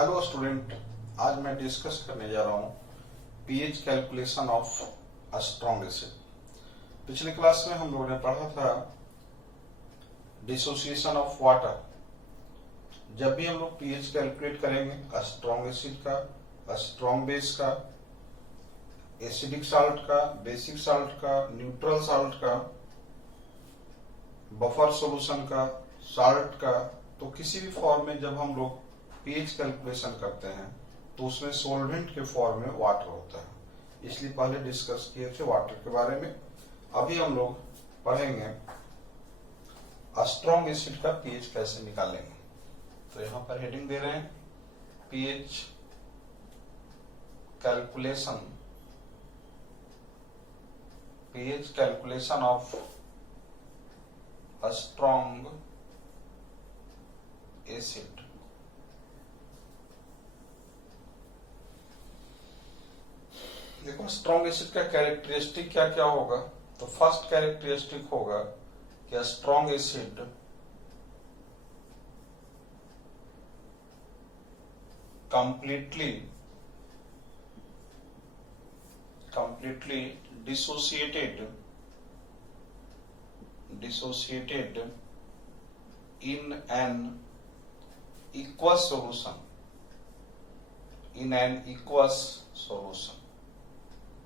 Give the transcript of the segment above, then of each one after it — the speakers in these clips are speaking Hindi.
हेलो स्टूडेंट, आज मैं डिस्कस करने जा रहा हूँ pH calculation of strong acid. पिछले क्लास में हम लोगों ने पढ़ा था डिसोसिएशन ऑफ वाटर। जब भी हम लोग पीएच कैलकुलेट करेंगे स्ट्रॉन्ग एसिड का, स्ट्रॉन्ग बेस का, एसिडिक साल्ट का, बेसिक साल्ट का, न्यूट्रल साल्ट का, बफर सॉल्यूशन का, साल्ट का, तो किसी भी फॉर्म में जब हम लोग पीएच कैलकुलेशन करते हैं तो उसमें सोल्वेंट के फॉर्म में वाटर होता है, इसलिए पहले डिस्कस किए थे वाटर के बारे में। अभी हम लोग पढ़ेंगे स्ट्रॉन्ग एसिड का पीएच कैसे निकालेंगे। तो यहां पर हेडिंग दे रहे हैं pH calculation, pH calculation of strong acid. देखो स्ट्रॉन्ग एसिड का कैरेक्टरिस्टिक क्या क्या होगा। तो फर्स्ट कैरेक्टरिस्टिक होगा कि strong acid completely dissociated in an aqueous solution,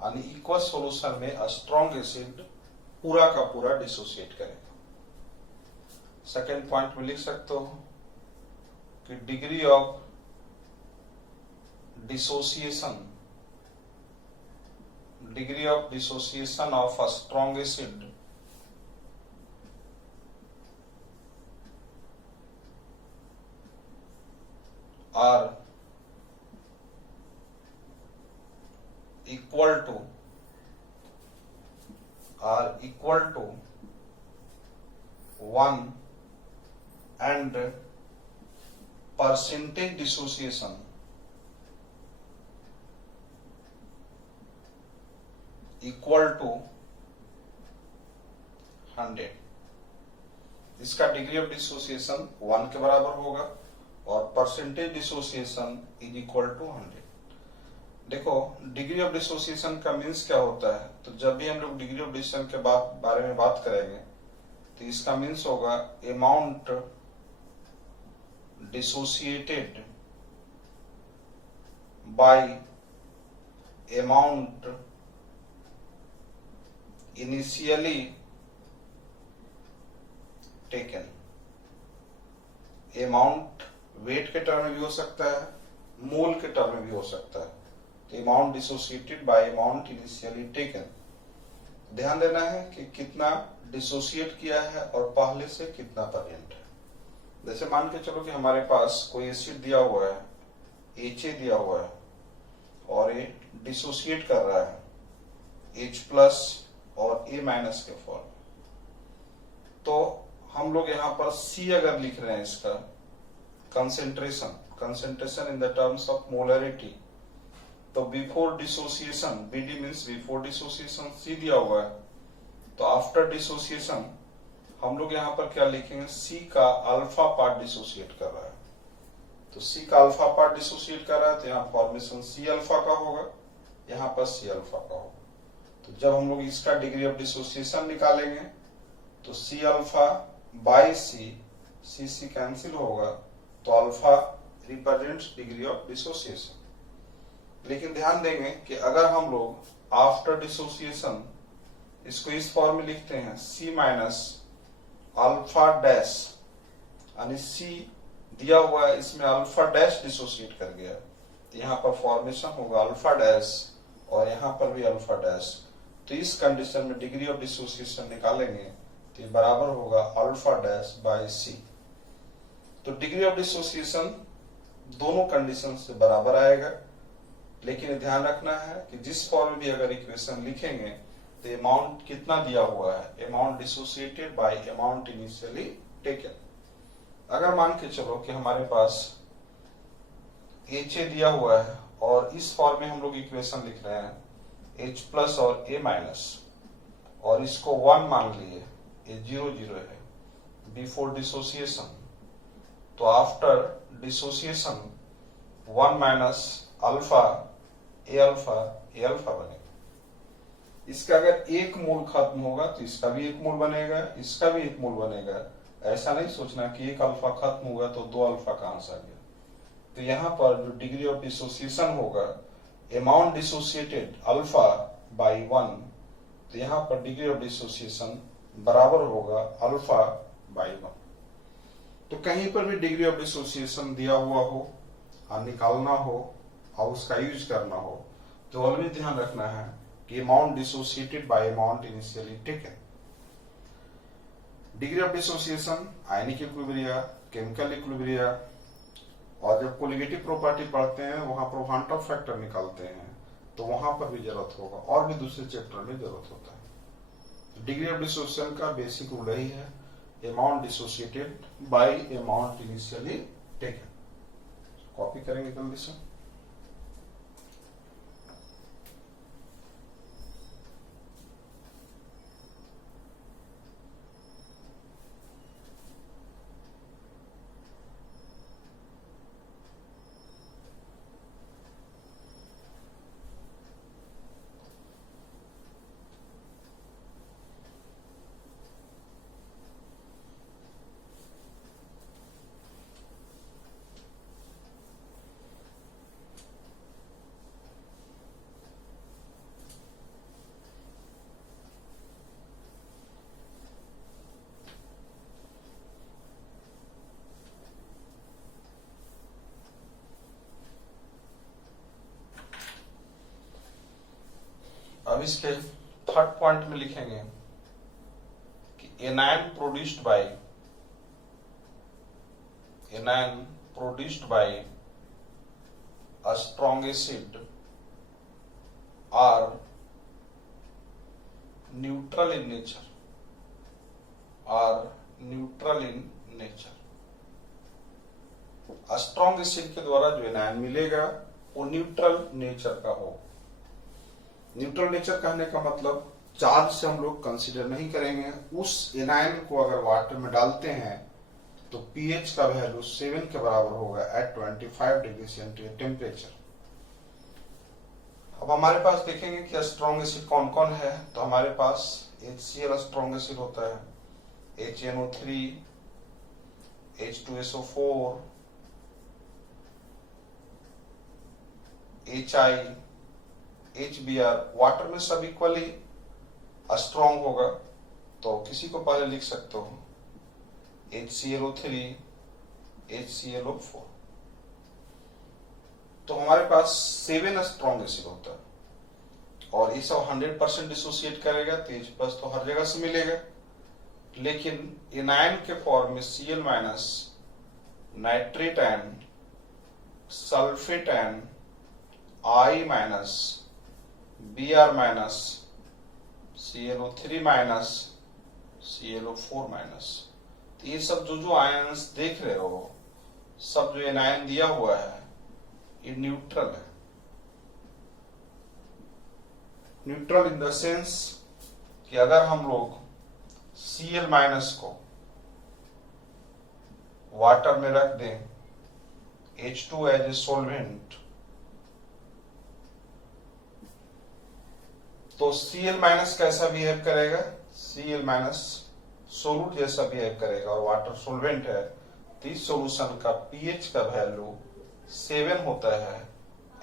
an aqueous solution में स्ट्रॉन्ग एसिड पूरा का पूरा डिसोसिएट करेगा। सेकेंड पॉइंट में लिख सकते हो कि degree of dissociation of a strong acid are equal to 1 and percentage dissociation equal to 100। इसका डिग्री ऑफ डिसोसिएशन 1 के बराबर होगा और percentage dissociation is equal to 100। देखो डिग्री ऑफ डिसोसिएशन का मीन्स क्या होता है। तो जब भी हम लोग डिग्री ऑफ डिसोसिएशन के बारे में बात करेंगे तो इसका मीन्स होगा amount dissociated by amount initially taken. Amount weight के टर्म में भी हो सकता है, मोल के टर्म में भी हो सकता है। Amount dissociated by amount initially taken. ध्यान देना है कि कितना डिसोसिएट किया है और पहले से कितना प्रेजेंट है। जैसे मान के चलो कि हमारे पास कोई एसिड दिया हुआ है, HA दिया हुआ है और ये डिसोसिएट कर रहा है H+ और A- के फॉर्म। तो हम लोग यहाँ पर C अगर लिख रहे हैं इसका concentration in the terms of molarity, तो before dissociation BD means before dissociation C दिया हुआ है, तो आफ्टर डिसोसिएशन हम लोग यहाँ पर क्या लिखेंगे, C का अल्फा पार्ट डिसोसिएट कर रहा है। तो C का अल्फा पार्ट डिसोसिएट कर रहा है तो यहाँ फॉर्मेशन C अल्फा का होगा, यहाँ पर C अल्फा का होगा। तो जब हम लोग इसका डिग्री ऑफ डिसोसिएशन निकालेंगे तो C alpha by C cancel होगा, तो alpha represents degree of dissociation. लेकिन ध्यान देंगे कि अगर हम लोग आफ्टर डिसोसिएशन इसको इस फॉर्म में लिखते हैं C माइनस अल्फा डैश, यानी C दिया हुआ है इसमें अल्फा डैश डिसोसिएट कर गया, तो यहाँ पर फॉर्मेशन होगा अल्फा डैश और यहाँ पर भी अल्फा डैश। तो इस कंडीशन में डिग्री ऑफ डिसोसिएशन निकालेंगे तो ये बराबर होगा अल्फा डैश बाय C। तो डिग्री ऑफ डिसोसिएशन दोनों कंडीशन से बराबर आएगा। लेकिन ध्यान रखना है कि जिस फॉर्म में भी अगर इक्वेशन लिखेंगे तो अमाउंट कितना दिया हुआ है, amount dissociated by amount initially taken. अगर मान के चलो कि हमारे पास HA दिया हुआ है और इस फॉर्म में हम लोग इक्वेशन लिख रहे हैं H+ और A- और इसको 1 मान लिए, ये 0 है बिफोर डिसोसिएशन। तो आफ्टर डिसोसिएशन 1 माइनस अल्फा ए अल्फा बनेगा। इसका अगर एक मूल खत्म होगा तो इसका भी एक मूल बनेगा, इसका भी एक मूल बनेगा। ऐसा नहीं सोचना कि एक अल्फा खत्म हुआ तो दो अल्फा कहां से आ गया। तो यहां पर जो डिग्री ऑफ डिसोसिएशन होगा, अमाउंट डिसोसिएटेड अल्फा बाई 1, तो यहां पर डिग्री ऑफ डिसोसिएशन बराबर होगा अल्फा बाई 1। तो कहीं पर भी डिग्री ऑफ डिसोसिएशन दिया हुआ हो और निकालना हो और उसका यूज करना हो तो ऑलवेज ध्यान रखना है कि amount dissociated by amount initially taken. Degree of dissociation, ionic equilibria, chemical equilibria, और जब कोलिगेटिव प्रॉपर्टी पढ़ते हैं वहां पर वांट ऑफ फैक्टर निकालते हैं तो वहां पर भी जरूरत होगा, और भी दूसरे चैप्टर में जरूरत होता है। डिग्री ऑफ डिसोसिएशन का बेसिक रूल यही है, amount dissociated by amount initially taken. Copy करेंगे जल्दी से। अब इसके थर्ड पॉइंट में लिखेंगे कि anion produced by a strong acid are neutral in nature. Strong acid के द्वारा जो एनायन मिलेगा वो न्यूट्रल नेचर का हो। न्यूट्रल नेचर कहने का मतलब चार्ज से हम लोग कंसीडर नहीं करेंगे। उस एनायन को अगर वाटर में डालते हैं तो पीएच का वैल्यू 7 के बराबर होगा एट 25 डिग्री सेंटीग्रेड टेम्परेचर। अब हमारे पास देखेंगे कि स्ट्रॉन्ग एसिड कौन कौन है। तो हमारे पास HCl स्ट्रॉन्ग एसिड होता है, HNO3, H2SO4, HI, HBr। Water में सब इक्वली स्ट्रॉन्ग होगा, तो किसी को पहले लिख सकते हो HClO3, HClO4। तो हमारे पास 7 स्ट्रॉन्ग एसिड होता है और ये सब 100% डिसोसिएट करेगा, तो H+ तो हर जगह से मिलेगा। लेकिन एनायन के फॉर्म में Cl minus, nitrate ion, sulphate ion, I minus, Br minus, ClO3 minus, ClO4 minus. तो ये सब जो आयन्स देख रहे हो, सब जो एनायन दिया हुआ है ये न्यूट्रल है। न्यूट्रल इन द सेंस कि अगर हम लोग Cl माइनस को वाटर में रख दें, H2 एज ए सोल्वेंट, तो Cl माइनस कैसा बिहेव करेगा? Cl माइनस सोलूट जैसा बिहेव करेगा और वाटर सोल्वेंट है, तो इस सोल्यूशन का पीएच का वैल्यू 7 होता है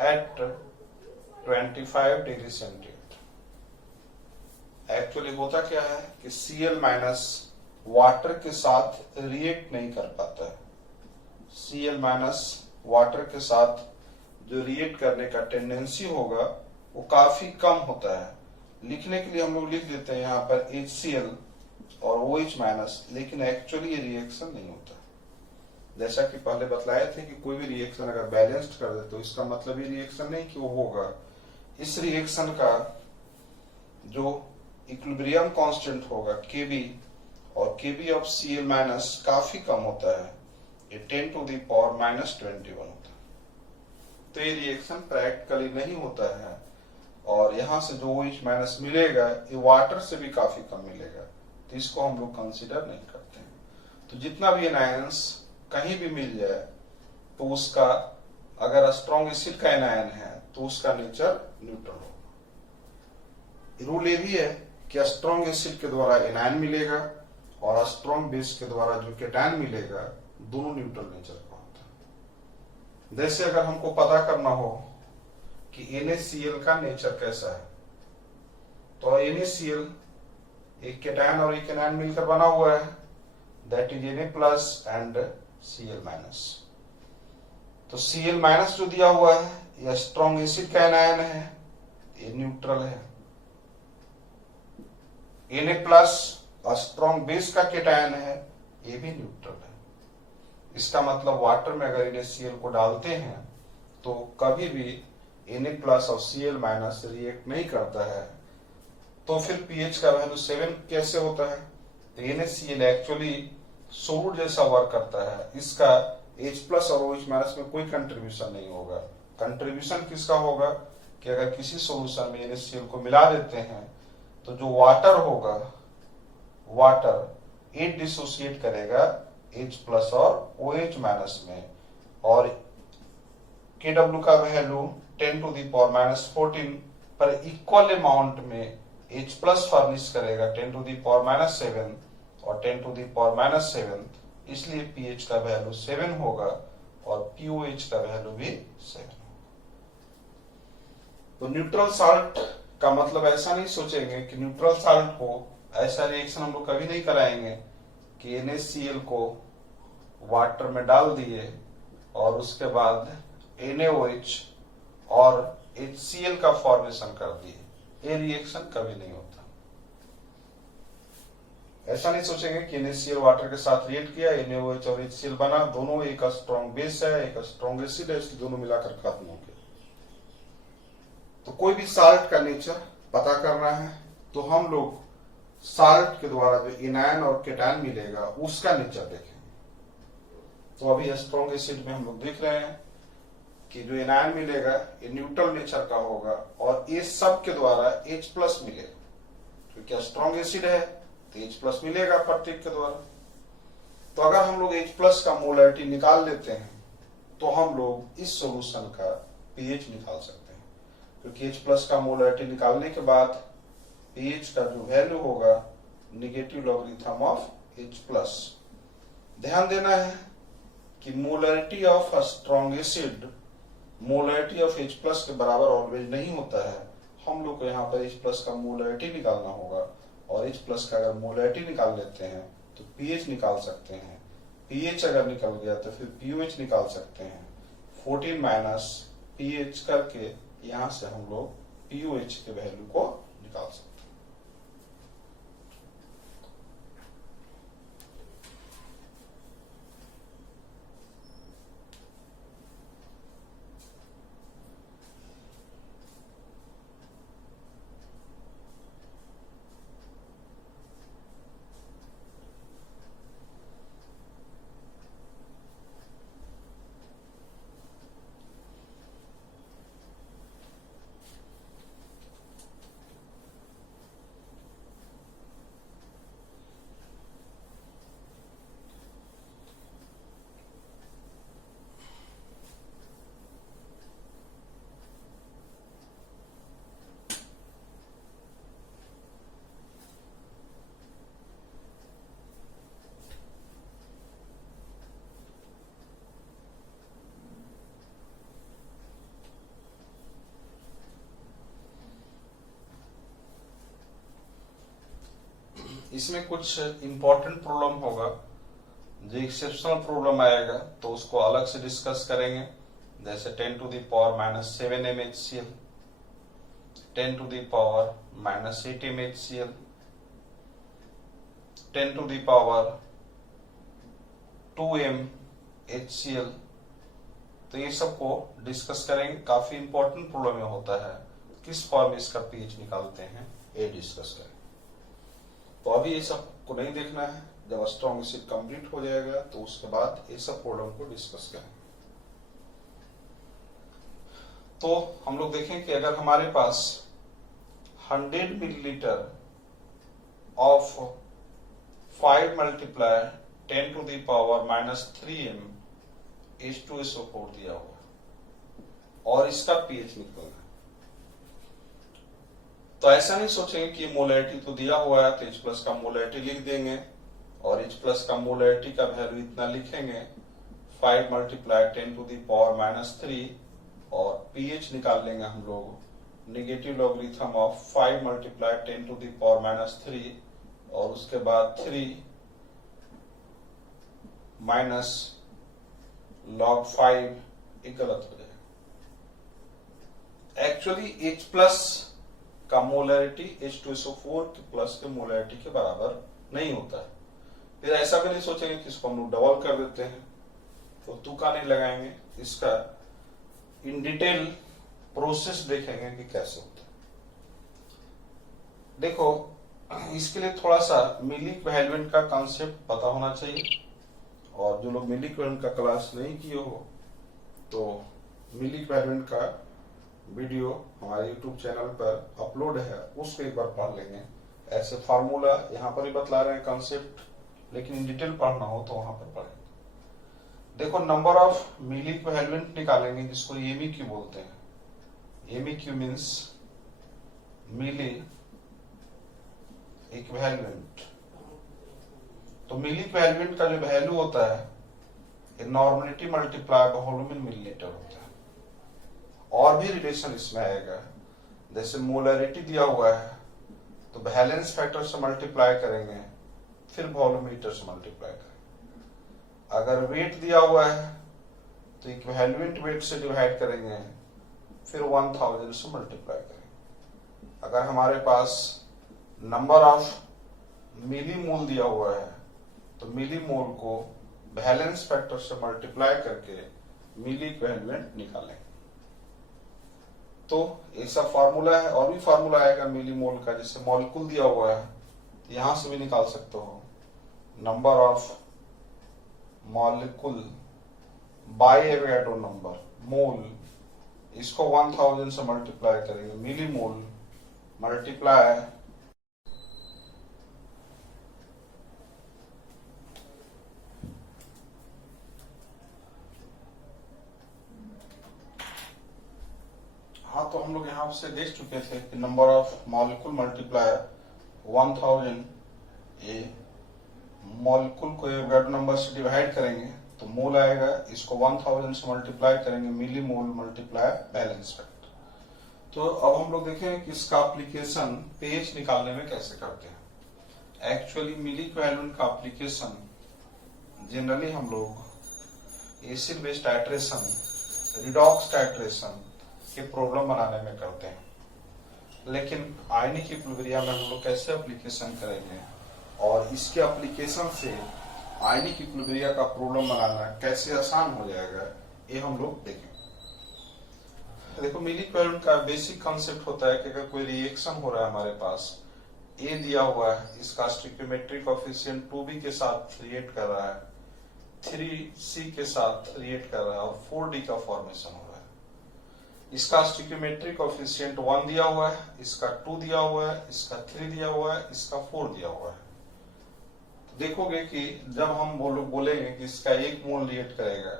एट 25 डिग्री सेंटीग्रेड। एक्चुअली होता क्या है कि Cl माइनस वाटर के साथ रिएक्ट नहीं कर पाता है। Cl माइनस वाटर के साथ जो रिएक्ट करने का टेंडेंसी होगा वो काफी कम होता है। लिखने के लिए हम लोग लिख देते हैं यहाँ पर HCl और OH माइनस, लेकिन एक्चुअली ये रिएक्शन नहीं होता। जैसा कि पहले बतलाए थे कि कोई भी रिएक्शन अगर बैलेंस्ड कर दे तो इसका मतलब ये रिएक्शन नहीं कि वो होगा। इस रिएक्शन का जो इक्विलिब्रियम कांस्टेंट होगा Kb, और Kb ऑफ Cl माइनस काफी कम होता है, ये 10 टू द पावर -21 होता है। तो ये रिएक्शन प्रैक्टिकली नहीं होता है और यहां से जो OH माइनस मिलेगा ये वाटर से भी काफी कम मिलेगा, तो इसको हम लोग कंसीडर नहीं करते हैं। तो जितना भी एनायंस कहीं भी मिल जाए तो उसका अगर स्ट्रॉन्ग एसिड का एनायन है तो उसका नेचर न्यूट्रल होगा। रूल ये भी है कि स्ट्रॉन्ग एसिड के द्वारा एनायन मिलेगा और स्ट्रॉन्ग बेस के द्वारा जो केटायन मिलेगा दोनों न्यूट्रल नेचर का होता है। जैसे अगर हमको पता करना हो कि NaCl का नेचर कैसा है, तो NaCl एक केटायन और एक एनायन मिलकर बना हुआ है, that is Na plus and Cl minus. तो Cl माइनस जो दिया हुआ है यह स्ट्रॉन्ग एसिड का एनायन है, ये न्यूट्रल है। Na प्लस स्ट्रॉन्ग बेस का केटायन है, ये भी न्यूट्रल है। इसका मतलब वाटर में अगर NaCl को डालते हैं तो कभी भी Na प्लस और Cl माइनस रिएक्ट नहीं करता है, तो फिर pH का वैल्यू 7 कैसे होता है? तो NaCl एक्चुअली सोल्यूट जैसा वर्क करता है, इसका H प्लस और OH माइनस में कोई कंट्रीब्यूशन नहीं होगा। कंट्रीब्यूशन किसका होगा कि अगर किसी सोल्यूशन में NaCl को मिला देते हैं तो जो वाटर होगा, वाटर इट डिसोसिएट करेगा H प्लस और OH माइनस में, और Kw का value 10 to the power minus 14 पर इक्वल अमाउंट में H प्लस फर्निश करेगा 10 टू द पावर माइनस 7 और 10 टू द पावर माइनस 7, इसलिए pH का वैल्यू 7 होगा और pOH का वैल्यू भी 7 होगा। तो न्यूट्रल साल्ट का मतलब ऐसा नहीं सोचेंगे कि न्यूट्रल साल्ट को ऐसा रिएक्शन हम लोग कभी नहीं कराएंगे कि NaCl को वाटर में डाल दिए और उसके बाद NaOH और HCl का फॉर्मेशन कर दिए, ये रिएक्शन कभी नहीं होता। ऐसा नहीं सोचेंगे कि NaCl वाटर के साथ रिएक्ट किया, NaOH और HCl बना, दोनों एक स्ट्रॉन्ग बेस है, एक स्ट्रॉन्ग एसिड है, इसलिए दोनों मिलाकर खत्म हो गए। तो कोई भी साल्ट का नेचर पता करना है तो हम लोग साल्ट के द्वारा जो एनायन और केटायन मिलेगा उसका नेचर देखेंगे। तो अभी स्ट्रॉन्ग एसिड में हम लोग देख रहे हैं कि जो एनायन मिलेगा ये न्यूट्रल नेचर का होगा और ये सब के द्वारा H प्लस मिलेगा, क्योंकि स्ट्रॉन्ग एसिड है तो H प्लस मिलेगा प्रत्येक के द्वारा। तो अगर हम लोग H प्लस का मोलरिटी निकाल लेते हैं तो हम लोग इस सॉल्यूशन का pH निकाल सकते हैं, क्योंकि H प्लस का मोलरिटी निकालने के बाद pH का जो वैल्यू होगा negative logarithm of H plus. ध्यान देना है कि molarity of strong acid molarity of H plus के बराबर ऑलवेज नहीं होता है। हम लोग को यहाँ पर H प्लस का मोलरिटी निकालना होगा और H प्लस का अगर मोलरिटी निकाल लेते हैं तो pH निकाल सकते हैं। pH अगर निकल गया तो फिर pOH निकाल सकते हैं। 14 माइनस pH करके यहाँ से हम लोग pOH के वैल्यू को निकाल सकते हैं। इसमें कुछ इंपॉर्टेंट प्रॉब्लम होगा, जो एक्सेप्शनल प्रॉब्लम आएगा तो उसको अलग से डिस्कस करेंगे। जैसे 10 to the power minus 7 MHCl, 10 to the power minus 8 MHCl, 10 to the power 2 MHCl, तो ये सबको डिस्कस करेंगे। काफी इंपॉर्टेंट प्रॉब्लम में होता है, किस फॉर्म में इसका pH निकालते हैं ये डिस्कस करेंगे। तो अभी ये सब को नहीं देखना है, जब स्ट्रॉन्ग एसिड कंप्लीट हो जाएगा तो उसके बाद ये सब प्रॉब्लम को डिस्कस करेंगे। तो हम लोग देखें कि अगर हमारे पास 100 millilitre of 5 × 10 to the power minus 3 H2SO4 दिया हुआ, और इसका पीएच निकलना है। तो ऐसा नहीं सोचेंगे कि मोलैरिटी तो दिया हुआ है तो H प्लस का मोलैरिटी लिख देंगे और H प्लस का मोलैरिटी का वैल्यू इतना लिखेंगे 5 × 10⁻³ और पीएच निकाल लेंगे हम लोग नेगेटिव लॉगरिथम ऑफ 5 × 10⁻³ और उसके बाद 3 माइनस log 5 ये गलत हो जाएगा। एक्चुअली H प्लस का मोलैरिटी H2SO4 के प्लस के मोलैरिटी के बराबर नहीं होता है। फिर ऐसा भी नहीं सोचेंगे कि इसको हम लोग डबल कर देते हैं, तो तुक्का नहीं लगाएंगे, इसका इन डिटेल प्रोसेस देखेंगे कि कैसे होता है। देखो इसके लिए थोड़ा सा मिली इक्विवेलेंट का कॉन्सेप्ट पता होना चाहिए और जो लोग मिली इक्विवेलेंट का क्लास नहीं किए हो तो मिली इक्विवेलेंट का वीडियो हमारे YouTube चैनल पर अपलोड है, उसको एक बार पढ़ लेंगे। ऐसे फार्मूला यहाँ पर ही बतला रहे हैं कॉन्सेप्ट, लेकिन इन डिटेल पढ़ना हो तो वहां पर पढ़ेंगे। देखो नंबर ऑफ मिली इक्विवेलेंट निकालेंगे जिसको MEQ बोलते हैं। MEQ मीन्स मिली इक्विवेलेंट। तो मिली इक्विवेलेंट का जो वैल्यू होता है normality multiply by volume in millilitre होता है। और भी रिलेशन इसमें आएगा, जैसे मोलैरिटी दिया हुआ है तो बैलेंस फैक्टर से मल्टीप्लाई करेंगे फिर वॉल्यूमीटर से मल्टीप्लाई करेंगे। अगर वेट दिया हुआ है तो इक्विवेलेंट वेट से डिवाइड करेंगे फिर 1000 से मल्टीप्लाई करेंगे। अगर हमारे पास नंबर ऑफ मिली मोल दिया हुआ है तो मिली मोल को बैलेंस फैक्टर से मल्टीप्लाई करके मिली इक्विवेलेंट निकालेंगे। तो ऐसा फार्मूला है, और भी फार्मूला आएगा मिली मोल का, जैसे मॉलिक्यूल दिया हुआ है तो यहां से भी निकाल सकते हो number of molecule by Avogadro number mole, इसको 1000 से मल्टीप्लाई करेंगे मिली मोल मल्टीप्लाई हाँ, तो हम लोग यहाँ से देख चुके थे कि नंबर ऑफ मॉलिक्यूल मल्टीप्लाई 1000, ये मॉलिक्यूल को एवोगाड्रो नंबर से डिवाइड करेंगे तो मोल आएगा, इसको 1000 से मल्टीप्लाई करेंगे मिली मोल मल्टीप्लाई बैलेंस फैक्टर। तो अब हम लोग देखेंगे कि इसका एप्लीकेशन पीएच निकालने में कैसे करते हैं। एक्चुअली मिली इक्विवेलेंट का एप्लीकेशन जनरली हम लोग acid base titration, redox titration के प्रॉब्लम बनाने में करते हैं, लेकिन आयनिक इक्विलिब्रियम में हम लोग कैसे एप्लीकेशन करेंगे और इसके एप्लीकेशन से आयनिक इक्विलिब्रियम का प्रॉब्लम बनाना कैसे आसान हो जाएगा ये हम लोग देखेंगे। देखो मिली इक्विवेलेंट का बेसिक कॉन्सेप्ट होता है कि अगर कोई रिएक्शन हो रहा है हमारे पास, ए दिया हुआ है, इसका स्टोइकियोमेट्रिक कोएफिशिएंट 2b के साथ रिएक्ट कर रहा है, 3c के साथ रिएक्ट कर रहा है और 4d का फॉर्मेशन हो रहा है। इसका स्टोइकियोमेट्रिक कोएफिशिएंट 1 दिया हुआ है, इसका 2 दिया हुआ है, इसका 3 दिया हुआ है, इसका 4 दिया हुआ है। तो देखोगे कि जब हम बोलेंगे कि इसका 1 मोल रिएक्ट करेगा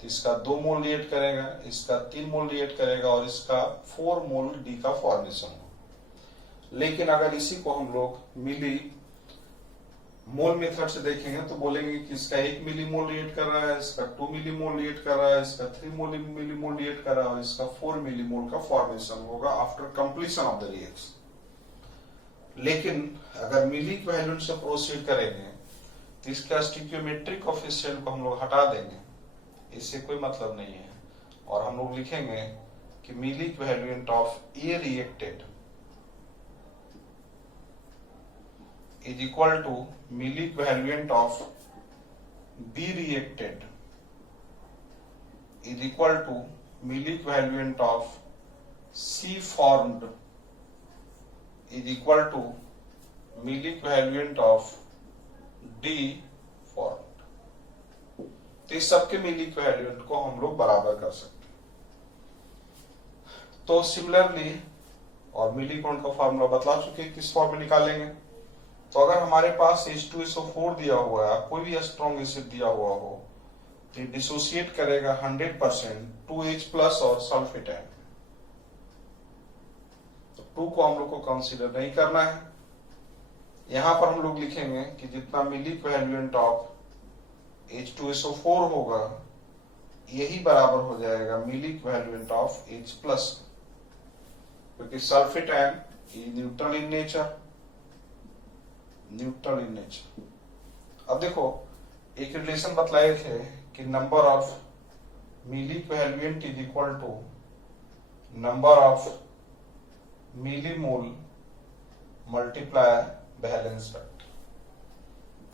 तो इसका 2 मोल रिएक्ट करेगा, इसका 3 मोल रिएक्ट करेगा और इसका 4 मोल डी का फॉर्मेशन हो। लेकिन अगर इसी को हम लोग मिली मोल मेथड से देखेंगे तो बोलेंगे कि इसका 1 मिली मोल रिएक्ट कर रहा है, इसका 2 मिली मोल रिएक्ट कर रहा है, इसका 3 मिली मोल रिएक्ट कर रहा है और इसका 4 मिली मोल का फॉर्मेशन होगा after completion of the reaction. लेकिन अगर मिली इक्विवेलेंट से प्रोसीड करेंगे तो इसका स्टोइकियोमेट्रिक कोएफिशिएंट को हम लोग हटा देंगे, इससे कोई मतलब नहीं है, और हम लोग लिखेंगे कि milli equivalent of A reacted is equal to milli equivalent of B reacted is equal to milli equivalent of C formed is equal to milli equivalent of D formed। तो इस सबके मिली इक्विवेलेंट को हम लोग बराबर कर सकते हैं। तो सिमिलरली और मिली इक्विवेलेंट का फॉर्मूला बतला चुके हैं किस फॉर्म में निकालेंगे। तो अगर हमारे पास H2SO4 दिया हुआ है, कोई भी स्ट्रॉन्ग एसिड दिया हुआ हो, तो डिसोसिएट करेगा 100% 2H प्लस और सल्फेटाइन। तो 2 को हम लोग को कंसीडर नहीं करना है। यहां पर हम लोग लिखेंगे कि जितना मिली इक्विवेलेंट ऑफ H2SO4 होगा यही बराबर हो जाएगा मिली इक्विवेलेंट ऑफ H प्लस, क्योंकि sulphate ion is neutral in nature. अब देखो एक रिलेशन बतलाए थे कि number of milliequivalent is equal to number of millimole multiply valence factor.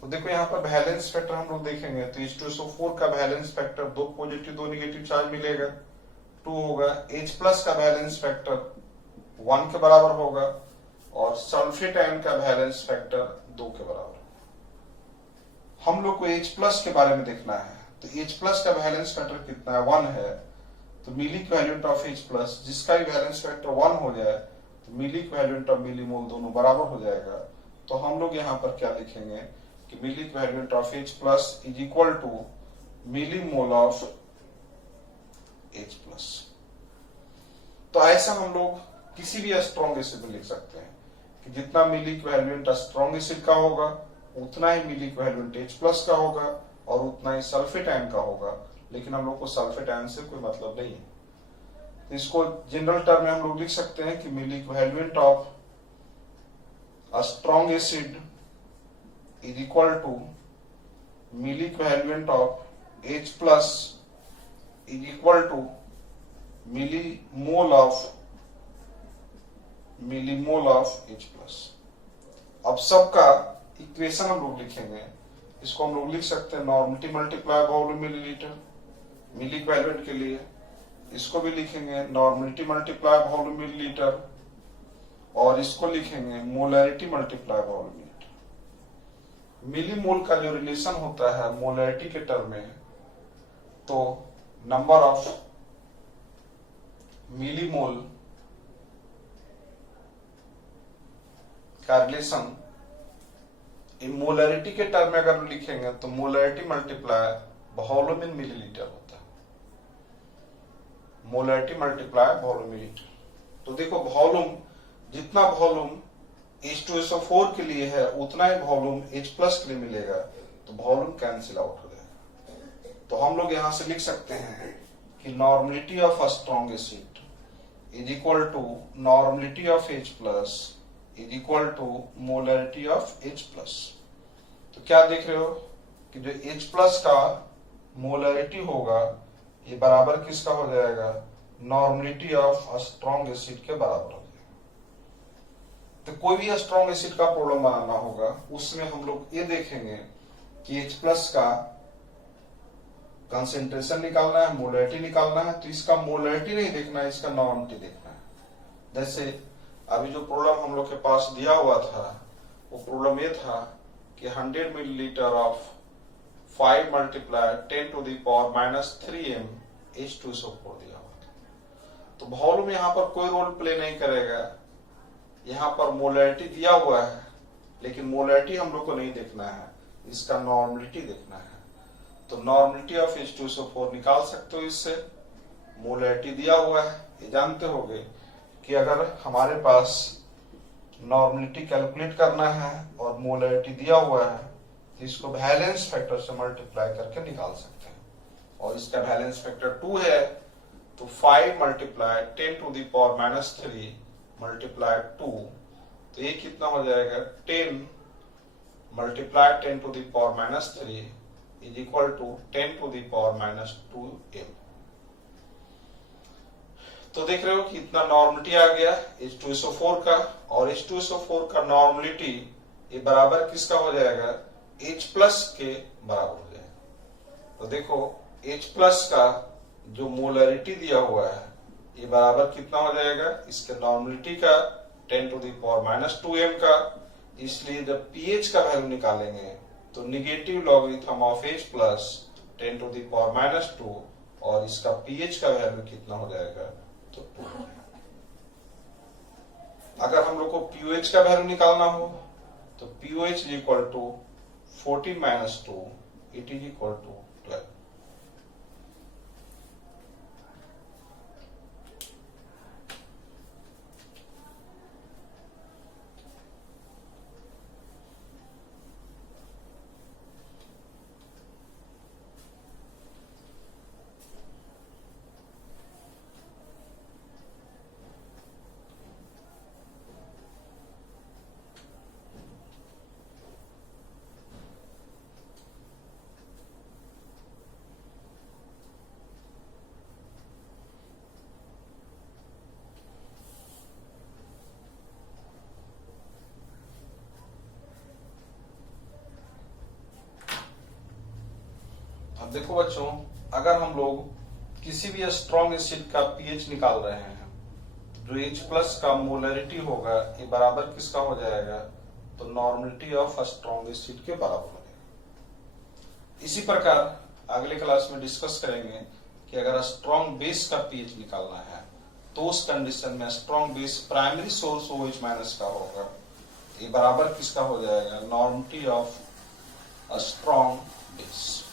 तो देखो यहाँ पर वैलेंस फैक्टर हम लोग देखेंगे तो H2SO4 का valence factor 2 positive 2 negative charge मिलेगा 2 होगा। H प्लस का वैलेंस फैक्टर 1 के बराबर होगा और सल्फेटाइन का वैलेंस फैक्टर 2 के बराबर। हम लोग को H प्लस के बारे में देखना है, तो H प्लस का वैलेंस फैक्टर कितना है 1 है, तो मिली इक्विवेलेंट ऑफ H प्लस जिसका भी वैलेंस फैक्टर 1 हो जाए तो मिली इक्विवेलेंट और मिली मोल दोनों बराबर हो जाएगा। तो हम लोग यहाँ पर क्या लिखेंगे कि milli equivalent of H plus is equal to milli mole of H plus. तो ऐसा हम लोग किसी भी स्ट्रॉन्ग एसिड में लिख सकते हैं कि जितना मिली इक्विवेलेंट स्ट्रॉन्ग एसिड का होगा उतना ही मिली इक्विवेलेंट H प्लस का होगा और उतना ही सल्फेटाइन का होगा, लेकिन हम लोग को सल्फेटाइन से कोई मतलब नहीं है। तो इसको जनरल टर्म में हम लोग लिख सकते हैं कि milli equivalent of a strong acid is equal to milli equivalent of H plus is equal to milli mole of H plus. अब सबका इक्वेशन हम लोग लिखेंगे, इसको हम लोग लिख सकते हैं नॉर्मलिटी मल्टीप्लाई वॉल्यूम मिलीलीटर मिली इक्विवेलेंट के लिए, इसको भी लिखेंगे नॉर्मलिटी मल्टीप्लाई वॉल्यूम मिलीलीटर और इसको लिखेंगे मोलैरिटी मल्टीप्लाई वॉल्यूम मिलीलीटर। मिली मोल का जो रिलेशन होता है मोलैरिटी के टर्म में, तो नंबर ऑफ मिली मोल का रिलेशन मोलैरिटी के टर्म में अगर लिखेंगे तो मोलैरिटी मल्टीप्लाई वॉल्यूम इन मिलीलीटर होता है, मोलैरिटी मल्टीप्लाई वॉल्यूम मिलीलीटर। तो देखो वॉल्यूम, जितना वॉल्यूम H2SO4 के लिए है उतना ही वॉल्यूम H प्लस के लिए मिलेगा, तो वॉल्यूम कैंसिल आउट हो जाएगा। तो हम लोग यहां से लिख सकते हैं कि normality of a strong acid is equal to normality of H plus is equal to molarity of H plus. तो क्या देख रहे हो कि जो H प्लस का मोलैरिटी होगा ये बराबर किसका हो जाएगा, normality of a strong acid के बराबर हो जाएगा। तो कोई भी स्ट्रॉन्ग एसिड का प्रॉब्लम बनाना होगा उसमें हम लोग ये देखेंगे कि H प्लस का कंसेंट्रेशन निकालना है, मोलैरिटी निकालना है, तो इसका मोलैरिटी नहीं देखना है, इसका नॉर्मलिटी देखना है। जैसे अभी जो प्रॉब्लम हम लोग के पास दिया हुआ था वो प्रॉब्लम ये था कि 100 millilitre of 5 multiply 10 to the power -3 m H2SO4 दिया हुआ था। तो वॉल्यूम यहाँ पर कोई रोल प्ले नहीं करेगा, यहाँ पर मोलैरिटी दिया हुआ है लेकिन मोलैरिटी हम लोग को नहीं देखना है, इसका नॉर्मलिटी देखना है। तो नॉर्मलिटी ऑफ H2SO4 निकाल सकते हो इससे, मोलैरिटी दिया हुआ है, ये जानते होगे कि अगर हमारे पास नॉर्मलिटी कैलकुलेट करना है और मोलैरिटी दिया हुआ है तो इसको वैलेंस फैक्टर से मल्टीप्लाई करके निकाल सकते हैं, और इसका वैलेंस फैक्टर 2 है तो 5 multiply 10 to the power -3 multiply 2, तो ये कितना हो जाएगा 10 multiply 10 to the power -3 is equal to 10 to the power -2m। तो देख रहे हो कि इतना नॉर्मलिटी आ गया H2SO4 का, और H2SO4 का नॉर्मलिटी ये बराबर किसका हो जाएगा, H प्लस के बराबर हो जाएगा। तो देखो H प्लस का जो मोलैरिटी दिया हुआ है ये बराबर कितना हो जाएगा, इसके नॉर्मलिटी का 10 टू द पावर -2m का, इसलिए जब pH का वैल्यू निकालेंगे तो negative logarithm of H plus 10 to the power -2 और इसका pH का वैल्यू कितना हो जाएगा, तो 2। अगर हम लोग को pOH का वैल्यू निकालना हो तो pOH is equal to 14 - 2 it is equal to 12। अब देखो बच्चों, अगर हम लोग किसी भी स्ट्रॉन्ग एसिड का पीएच निकाल रहे हैं, जो H प्लस का मोलरिटी होगा ये बराबर किसका हो जाएगा, तो नॉर्मलिटी ऑफ स्ट्रॉन्ग एसिड के बराबर हो जाएगा। इसी प्रकार अगले क्लास में डिस्कस करेंगे कि अगर स्ट्रॉन्ग बेस का पीएच निकालना है तो उस कंडीशन में strong base primary source OH minus का होगा, ये बराबर किसका हो जाएगा, नॉर्मलिटी ऑफ स्ट्रॉन्ग बेस।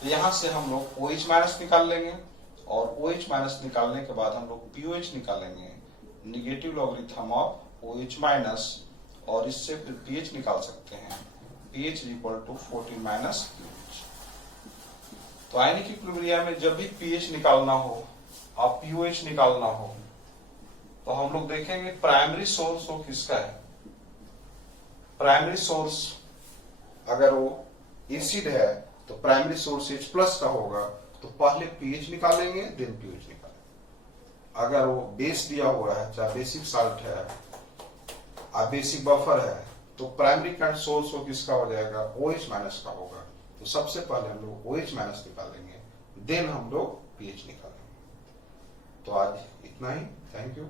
तो यहां से हम लोग OH माइनस निकाल लेंगे और OH माइनस निकालने के बाद हम लोग POH निकालेंगे, negative logarithm of OH minus, और इससे फिर pH निकाल सकते हैं, pH equal to 14 minus QH। तो आयनिक इक्विलिब्रियम में जब भी pH निकालना हो और POH निकालना हो तो हम लोग देखेंगे प्राइमरी सोर्स वो किसका है। प्राइमरी सोर्स अगर वो एसिड है तो प्राइमरी सोर्स H प्लस का होगा, तो पहले pH निकालेंगे देन POH निकालेंगे। अगर वो बेस दिया हुआ है, चाहे बेसिक साल्ट है या बेसिक बफर है, तो प्राइमरी करंट सोर्स वो किसका हो जाएगा, OH माइनस का होगा। तो सबसे पहले हम लोग OH माइनस निकालेंगे, देन हम लोग pH निकालेंगे। तो आज इतना ही, थैंक यू।